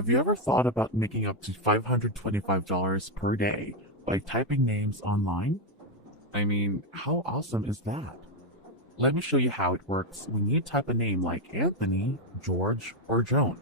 Have you ever thought about making up to $525 per day by typing names online? I mean, how awesome is that? Let me show you how it works when you type a name like Anthony, George, or Joan.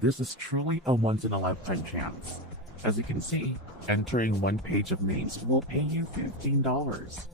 This is truly a once-in-a-lifetime chance. As you can see, entering one page of names will pay you $15.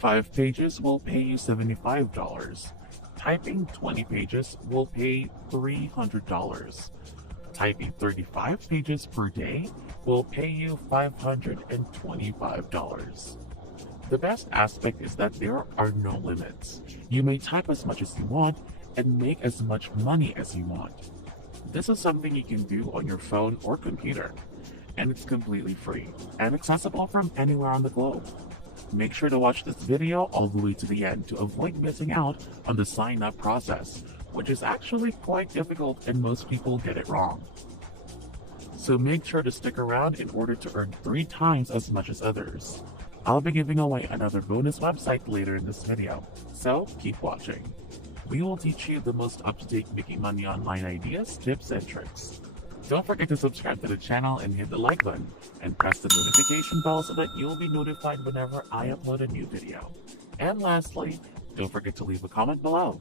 5 pages will pay you $75. Typing 20 pages will pay $300. Typing 35 pages per day will pay you $525. The best aspect is that there are no limits. You may type as much as you want and make as much money as you want. This is something you can do on your phone or computer, and it's completely free and accessible from anywhere on the globe. Make sure to watch this video all the way to the end to avoid missing out on the sign-up process, which is actually quite difficult and most people get it wrong. So make sure to stick around in order to earn 3 times as much as others. I'll be giving away another bonus website later in this video, so keep watching. We will teach you the most up-to-date making money online ideas, tips, and tricks. Don't forget to subscribe to the channel and hit the like button, and press the notification bell so that you'll be notified whenever I upload a new video. And lastly, don't forget to leave a comment below.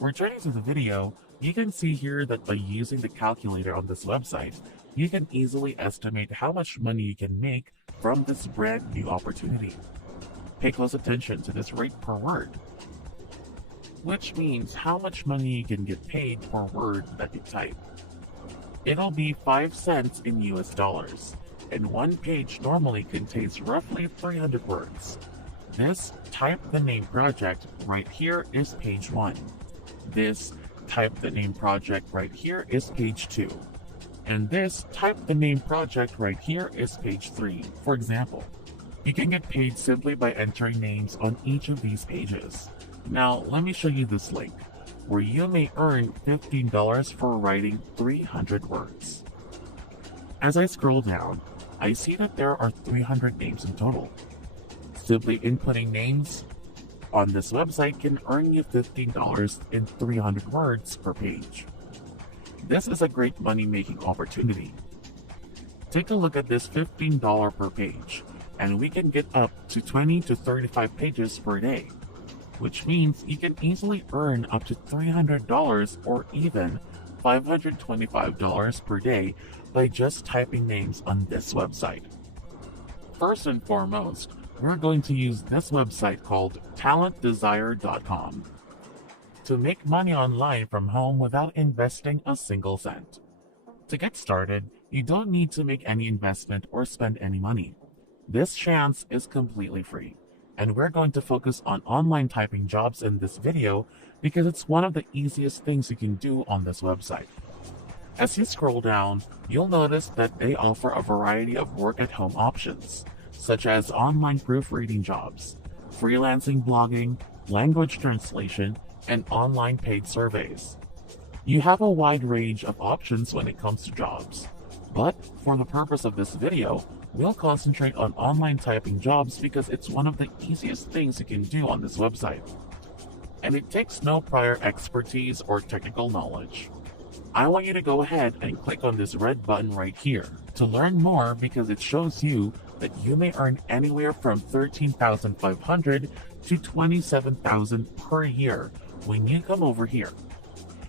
Returning to the video, you can see here that by using the calculator on this website, you can easily estimate how much money you can make from this brand new opportunity. Pay close attention to this rate per word, which means how much money you can get paid per word that you type. It'll be 5 cents in US dollars, and one page normally contains roughly 300 words. This Type the Name project right here is page 1. This Type the Name project right here is page 2. And this Type the Name project right here is page 3, for example. You can get paid simply by entering names on each of these pages. Now, let me show you this link, where you may earn $15 for writing 300 words. As I scroll down, I see that there are 300 names in total. Simply inputting names on this website can earn you $15 in 300 words per page. This is a great money-making opportunity. Take a look at this $15 per page, and we can get up to 20 to 35 pages per day, which means you can easily earn up to $300 or even $525 per day by just typing names on this website. First and foremost, we're going to use this website called talentdesire.com to make money online from home without investing a single cent. To get started, you don't need to make any investment or spend any money. This chance is completely free, and we're going to focus on online typing jobs in this video because it's one of the easiest things you can do on this website. As you scroll down, you'll notice that they offer a variety of work-at-home options, such as online proofreading jobs, freelancing blogging, language translation, and online paid surveys. You have a wide range of options when it comes to jobs, but for the purpose of this video, we'll concentrate on online typing jobs because it's one of the easiest things you can do on this website. And it takes no prior expertise or technical knowledge. I want you to go ahead and click on this red button right here to learn more because it shows you that you may earn anywhere from $13,500 to $27,000 per year when you come over here.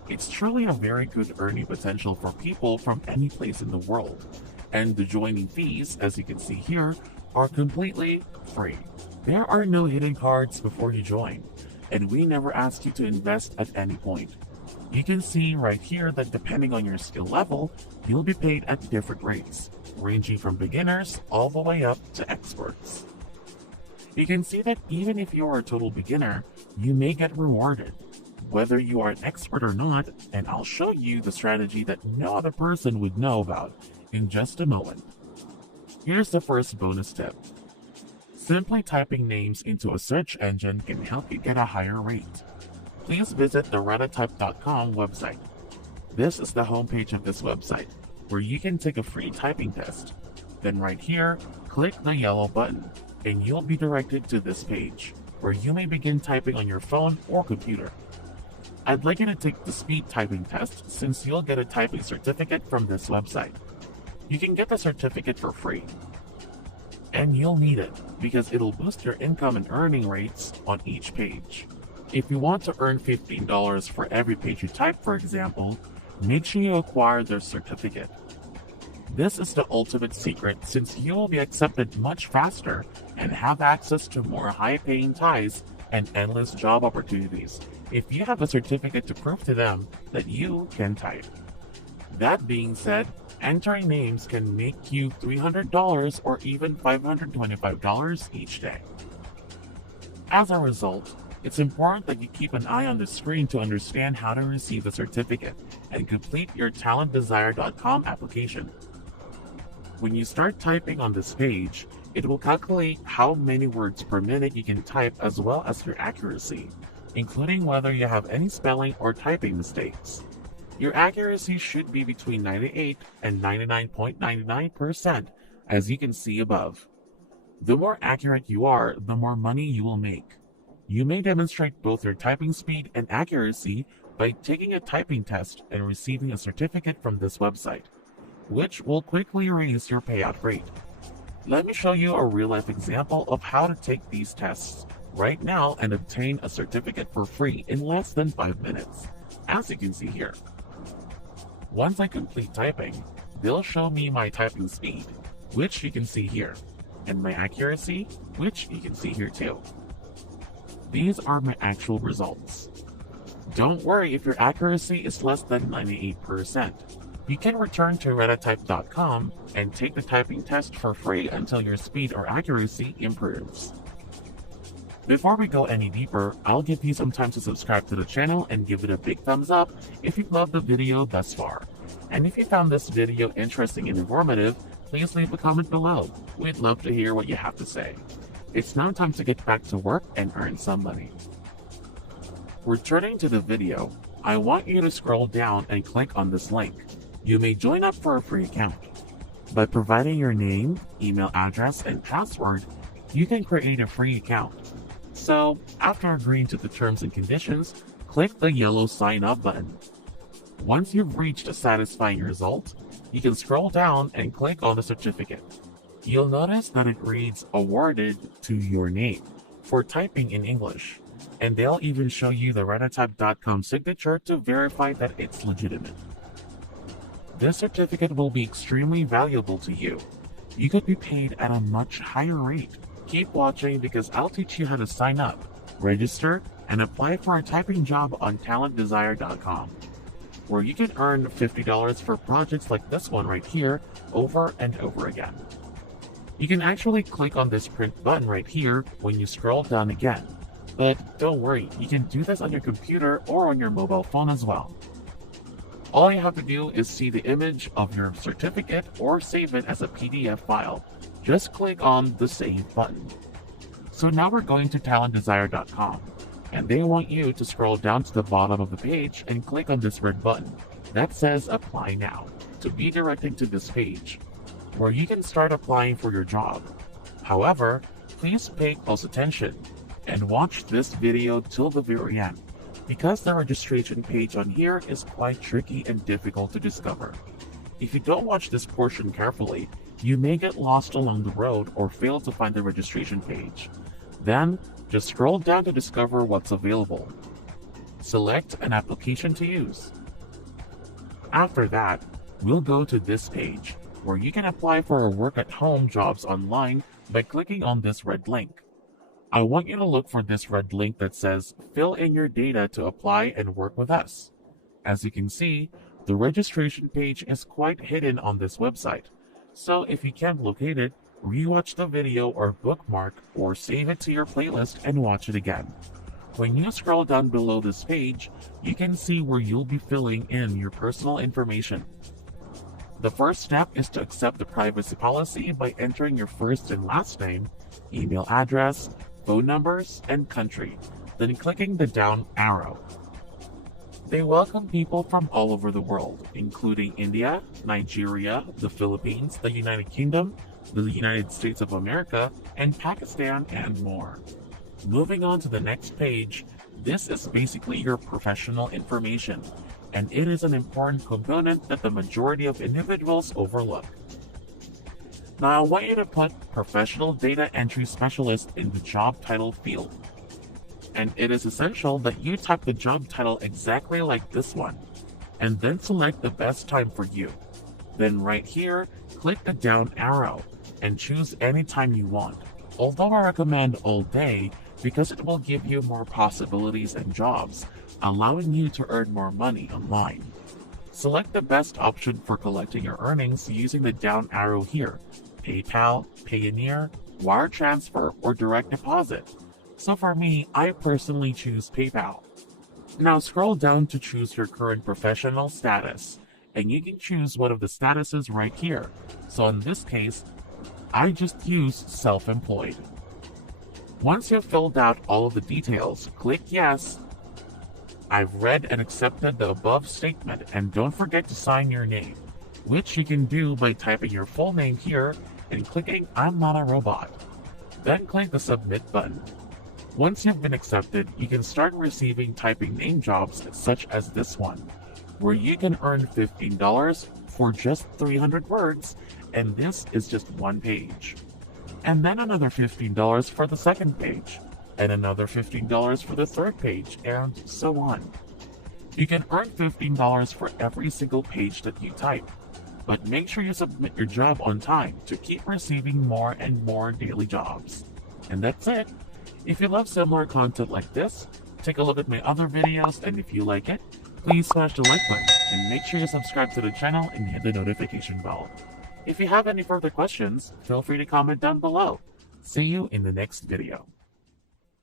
It's truly a very good earning potential for people from any place in the world. And the joining fees, as you can see here, are completely free. There are no hidden cards before you join, and we never ask you to invest at any point. You can see right here that depending on your skill level, you'll be paid at different rates, ranging from beginners all the way up to experts. You can see that even if you are a total beginner, you may get rewarded, whether you are an expert or not, and I'll show you the strategy that no other person would know about in just a moment. Here's the first bonus tip. Simply typing names into a search engine can help you get a higher rate. Please visit the ratatype.com website. This is the homepage of this website, where you can take a free typing test. Then right here, click the yellow button, and you'll be directed to this page, where you may begin typing on your phone or computer. I'd like you to take the speed typing test since you'll get a typing certificate from this website. You can get the certificate for free. And you'll need it because it'll boost your income and earning rates on each page. If you want to earn $15 for every page you type, for example, make sure you acquire their certificate. This is the ultimate secret since you will be accepted much faster and have access to more high-paying ties and endless job opportunities if you have a certificate to prove to them that you can type. That being said, entering names can make you $300 or even $525 each day. As a result, it's important that you keep an eye on the screen to understand how to receive the certificate and complete your TalentDesire.com application. When you start typing on this page, it will calculate how many words per minute you can type as well as your accuracy, including whether you have any spelling or typing mistakes. Your accuracy should be between 98 and 99.99%, as you can see above. The more accurate you are, the more money you will make. You may demonstrate both your typing speed and accuracy by taking a typing test and receiving a certificate from this website, which will quickly raise your payout rate. Let me show you a real-life example of how to take these tests right now and obtain a certificate for free in less than 5 minutes, as you can see here. Once I complete typing, they'll show me my typing speed, which you can see here, and my accuracy, which you can see here too. These are my actual results. Don't worry if your accuracy is less than 98%. You can return to Reditype.com and take the typing test for free until your speed or accuracy improves. Before we go any deeper, I'll give you some time to subscribe to the channel and give it a big thumbs up if you've loved the video thus far. And if you found this video interesting and informative, please leave a comment below. We'd love to hear what you have to say. It's now time to get back to work and earn some money. Returning to the video, I want you to scroll down and click on this link. You may join up for a free account. By providing your name, email address, and password, you can create a free account. So, after agreeing to the terms and conditions, click the yellow sign up button. Once you've reached a satisfying result, you can scroll down and click on the certificate. You'll notice that it reads awarded to your name for typing in English, and they'll even show you the Reditype.com signature to verify that it's legitimate. This certificate will be extremely valuable to you. You could be paid at a much higher rate. Keep watching because I'll teach you how to sign up, register, and apply for a typing job on TalentDesire.com, where you can earn $50 for projects like this one right here over and over again. You can actually click on this print button right here when you scroll down again. But don't worry, you can do this on your computer or on your mobile phone as well. All you have to do is see the image of your certificate or save it as a PDF file. Just click on the Save button. So now we're going to TalentDesire.com, and they want you to scroll down to the bottom of the page and click on this red button that says Apply Now to be directed to this page, where you can start applying for your job. However, please pay close attention and watch this video till the very end, because the registration page on here is quite tricky and difficult to discover. If you don't watch this portion carefully, you may get lost along the road or fail to find the registration page. Then, just scroll down to discover what's available. Select an application to use. After that, we'll go to this page, where you can apply for work-at-home jobs online by clicking on this red link. I want you to look for this red link that says, fill in your data to apply and work with us. As you can see, the registration page is quite hidden on this website. So if you can't locate it, rewatch the video or bookmark or save it to your playlist and watch it again. When you scroll down below this page, you can see where you'll be filling in your personal information. The first step is to accept the privacy policy by entering your first and last name, email address, phone numbers, and country, then clicking the down arrow. They welcome people from all over the world, including India, Nigeria, the Philippines, the United Kingdom, the United States of America, and Pakistan, and more. Moving on to the next page, This is basically your professional information, and it is an important component that the majority of individuals overlook. Now, I want you to put Professional Data Entry Specialist in the job title field. And it is essential that you type the job title exactly like this one, and then select the best time for you. Then right here, click the down arrow and choose any time you want. Although I recommend all day because it will give you more possibilities and jobs, allowing you to earn more money online. Select the best option for collecting your earnings using the down arrow here: PayPal, Payoneer, wire transfer, or direct deposit. So for me, I personally choose PayPal. Now scroll down to choose your current professional status, and you can choose one of the statuses right here. So in this case, I just use self-employed. Once you've filled out all of the details, click yes. I've read and accepted the above statement, and don't forget to sign your name, which you can do by typing your full name here and clicking I'm not a robot. Then click the submit button. Once you've been accepted, you can start receiving typing name jobs such as this one, where you can earn $15 for just 300 words, and this is just one page. And then another $15 for the second page, and another $15 for the third page, and so on. You can earn $15 for every single page that you type, but make sure you submit your job on time to keep receiving more and more daily jobs. And that's it. If you love similar content like this, take a look at my other videos, and if you like it, please smash the like button and make sure you subscribe to the channel and hit the notification bell. If you have any further questions, feel free to comment down below. See you in the next video.